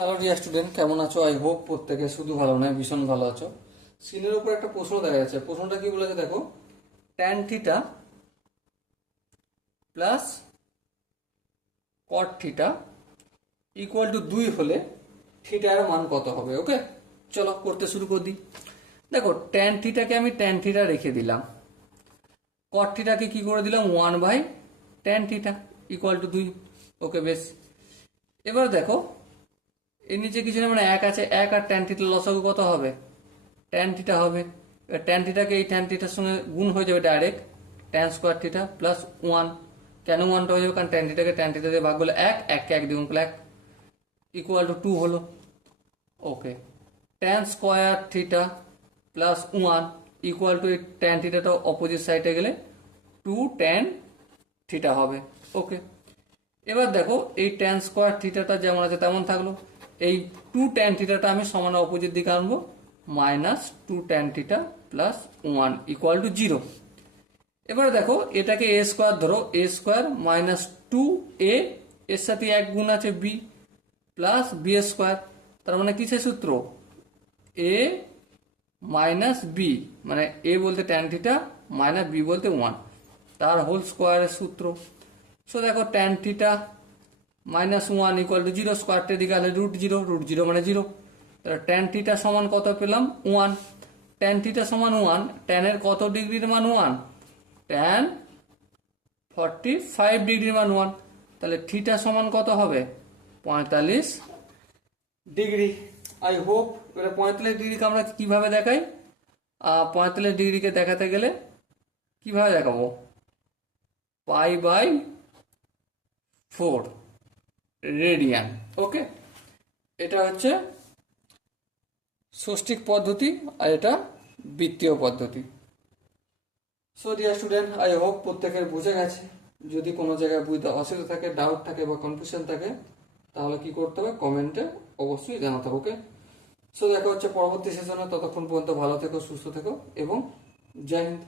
Hello dear student, কেমন আছো? I hope প্রত্যেকে শুধু ভালো নয়, ভীষণ ভালো আছো। স্ক্রিনের উপর একটা প্রশ্ন দেখা যাচ্ছে। প্রশ্নটা কি বলেছে দেখো, tan theta plus cot theta equal to 2 হলে থিটার মান কত হবে? ওকে, চলো করতে শুরু করে দিই। দেখো, ট্যান থিটাকে আমি ট্যান থিটা রেখে দিলাম, কট থিটাকে কি করে দিলাম 1 by tan theta equal to 2। Okay, বেশ। এবার দেখো, এর নিচে কিছু না, মানে এক আছে, এক আর ট্যান থিটার লসাগু কত হবে? ট্যান থিটা হবে। এবার ট্যান থিটাকে এই ট্যান থিটার সঙ্গে গুণ হয়ে যাবে direct, tan square theta plus 1। কেন 1টা হয়ে যাবে? কারণ ট্যান থিটাকে ট্যান থিটা দিয়ে ভাগ করলে এক, এককে এক দ্বিগুণ করলে এক, ইকুয়াল টু 2 হলো। Okay, tan square theta plus 1 equal to, এই ট্যান থিটাটা অপোজিট সাইডে গেলে 2 ট্যান থিটা হবে। ওকে, এবার দেখো, এই ট্যান স্কোয়ার থিটাটা যেমন আছে তেমন থাকলো। এই 2 ট্যান থিটাটা আমি সমান অপোজিট দিকে আনবো, minus 2 tan theta plus 1 equal two 0। এবারে দেখো, এটাকে এ স্কোয়ার ধরো, এ স্কোয়ার মাইনাস 2a, এর সাথে এক গুণ আছে বি, প্লাস বি স্কোয়ার। তার মানে কিসের সূত্র? এ মাইনাস বি, মানে এ বলতে ট্যান থিটা মাইনাস বি বলতে 1, তার হোল স্কোয়ারের সূত্র। সো দেখো, tan theta minus 1 equal two 0, স্কোয়ারটের দিকে গেলে √0, √0 মানে 0। তাহলে ট্যান থিটা সমান কত পেলাম? 1। ট্যান থিটা সমান 1, ট্যানের কত ডিগ্রির মান 1? ট্যান 45 ডিগ্রির মান 1। তাহলে থিটা সমান কত হবে? 45 ডিগ্রি। I hope. এবারে 45 ডিগ্রিকে আমরা কিভাবে দেখাই? 45 ডিগ্রিকে দেখাতে গেলে কিভাবে দেখাবো? π/4 রেডিয়ান। ওকে, এটা হচ্ছে ষষ্ঠিক পদ্ধতি, আর এটা বৃত্তীয় পদ্ধতি। So dear student, I hope প্রত্যেকের বুঝে গেছে। যদি কোনো জায়গায় বুঝতে অসুবিধা থাকে, ডাউট থাকে বা কনফিউশন থাকে, তাহলে কি করতে হবে? কমেন্টে অবশ্যই জানাতে হবে। ওকে, সো দেখা হচ্ছে পরবর্তী সেশনে। ততক্ষণ পর্যন্ত ভালো থেকো, সুস্থ থেকো এবং জয় হিন্দ।